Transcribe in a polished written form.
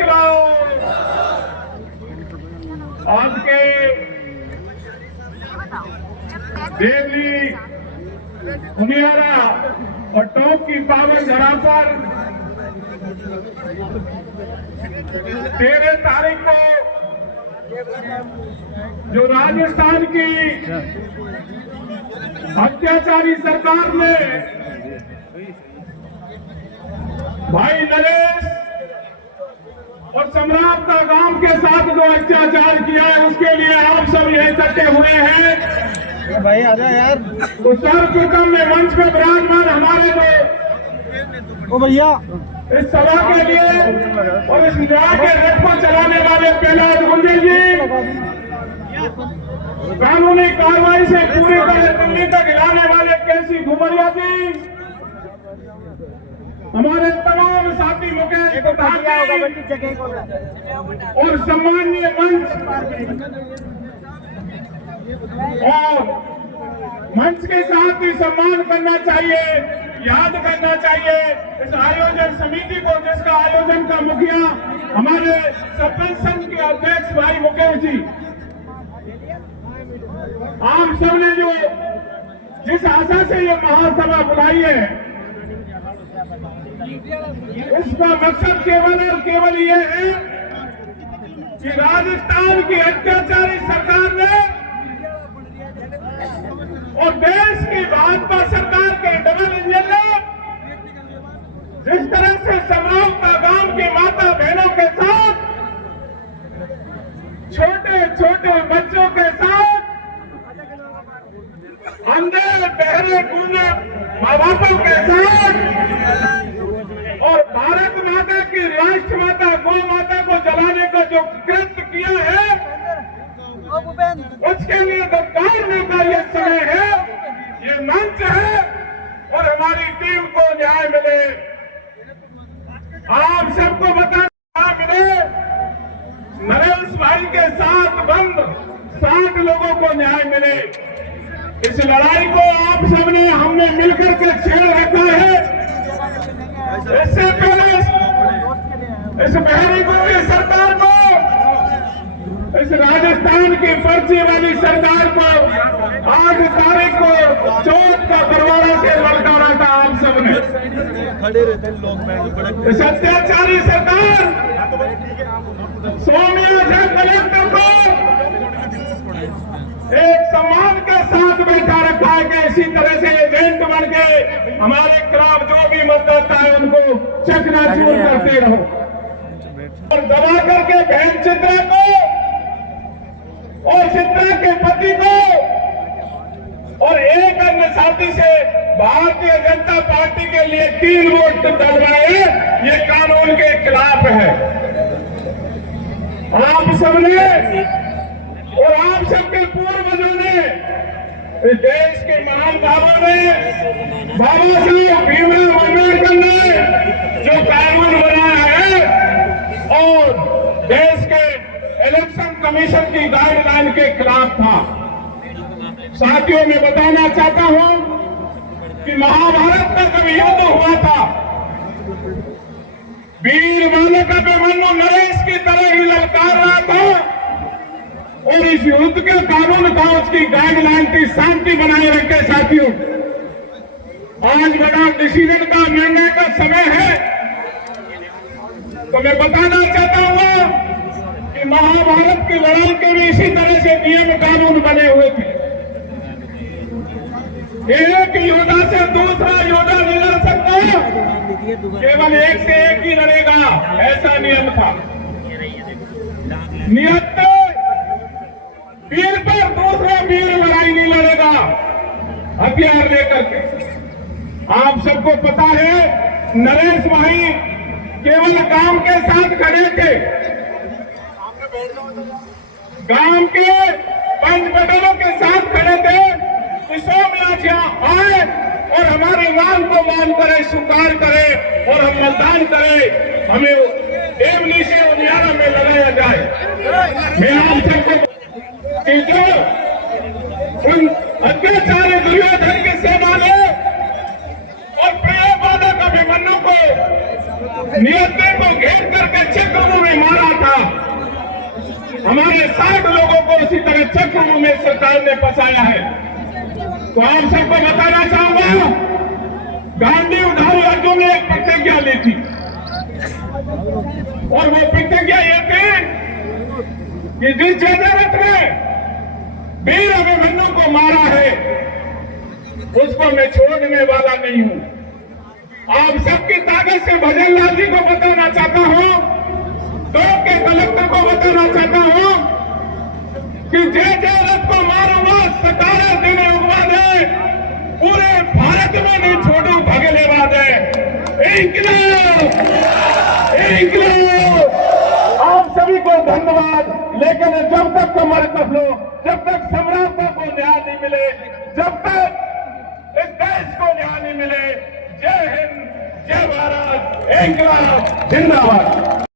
खिलाओ। आज के देवली उनियारा और टॉप की पावन धरा पर 13 तारीख को जो राजस्थान की अत्याचारी सरकार ने भाई नरेश और सम्राट गांव के साथ जो अत्याचार किया है उसके लिए आप सब यह इकट्ठे हुए हैं। भाई आजा यार। तो सर्वप्रथम में मंच पे विराजमान हमारे जो भैया इस सभा के लिए और इस न्याय के रथ को चलाने वाले प्रहलाद गुंजल जी, कानूनी कार्रवाई से पूरी तरह दिल्ली तक हिलाने वाले केसी घुमरिया जी, हमारे तमाम साथी मुकेश प्रधान और सम्मानीय मंच और मंच के साथ ही सम्मान करना चाहिए, याद करना चाहिए इस आयोजन समिति को जिसका आयोजन का मुखिया हमारे सरपंच संघ के अध्यक्ष भाई मुकेश जी। आप सबने जो जिस आशा से ये महासभा बुलाई है इसका मकसद केवल और केवल ये है कि राजस्थान की अत्याचारी सरकार ने और देश की भाजपा सरकार के डबल इंजन ने जिस तरह से समरौता गांव की माता बहनों के साथ, छोटे छोटे बच्चों के साथ, अंधे बहरे गूंगे माँ बापों के साथ और भारत माता की राष्ट्र माता गौ माता को जलाने का जो कृत्य किया है उसके लिए धिक्कारने का ये समय है, ये मंच है और हमारी टीम को न्याय मिले। आप सबको बता मिले नरेश भाई के साथ बंद 60 लोगों को न्याय मिले। इस लड़ाई को आप सबने हमने मिलकर के छेड़ रखा है। इससे पहले इस बहरी की सरकार को, इस राजस्थान की फर्जी वाली सरकार को 8 तारीख को चौथ का दरबारा से ललकारा था आप सबने। खड़े रहते लोग इस अत्याचारी सरकार सोनिया से कलेक्टर को एक सम्मान के साथ बैठा रखा है कि इसी तरह से एजेंट बन के हमारे खिलाफ जो भी मतदाता है उनको चकनाचूर करते रहो और दबा करके बहन चित्रा को और चित्रा के पति को और एक अन्य साथी से भारतीय जनता पार्टी के लिए 3 वोट डलवाए, ये कानून के खिलाफ है। आप सबने और आप सबके पूर्वजों ने, इस देश के महान बाबा ने, बाबा साहेब भीमराव अम्बेडकर ने जो कानून बनाया है और देश के इलेक्शन कमीशन की गाइडलाइन के खिलाफ था। साथियों मैं बताना चाहता हूं कि महाभारत का कभी युद्ध हुआ था, वीर बालक अभिमन्यु नरेश की तरह ही ललकार रहा था और इस युद्ध के कानून का उसकी गाइडलाइन की शांति बनाए रखे। साथियों आज बड़ा डिसीजन का निर्णय का समय है, तो मैं बताना चाहता हूं कि महाभारत की लड़ाई के भी इसी तरह से नियम कानून बने हुए थे। एक योद्धा से दूसरा योद्धा नहीं लड़ सकता, केवल एक से एक ही लड़ेगा, ऐसा नियम था। नियत वीर पर दूसरा वीर लड़ाई नहीं लड़ेगा हथियार लेकर के। आप सबको पता है नरेश भाई केवल गांव के साथ खड़े थे, गांव के पंच बदलों के साथ खड़े थे। आए और हमारे नाम को मान करे, स्वीकार करे और हम मतदान करें, हमें देवली से उनियारा में लगाया जाए। मैं आप सबको जो उन अत्याचारी दुर्योधन के सेना ने और प्रिय बालक अभिमन्यु को नियत को घेर करके क्षेत्रों में उसी तरह चक्र में सरकार ने फंसाया है। तो आप सबको बताना चाहूंगा, गांधी उधारी अर्जुन ने एक प्रतिज्ञा ली थी और वो प्रतिज्ञा ये थी कि जिस जयरथ ने वीर अभिमन्यु को मारा है उसको मैं छोड़ने वाला नहीं हूं। आप सबकी ताकत से भजन लाल जी को बताना चाहता हूं, तो के कलेक्टर को बताना चाहता हूं कि जयरथ को मारूंगा 17 दिन उगवा दे, पूरे भारत में नहीं छोड़ू भगले वादे। इंकलाब इंकलाब। आप सभी को धन्यवाद। लेकिन जब तक कमर कस लो, जब तक सम्राटों को न्याय नहीं मिले, जब तक इस देश को न्याय नहीं मिले, जय हिंद, जय भारत, इंकलाब जिंदाबाद।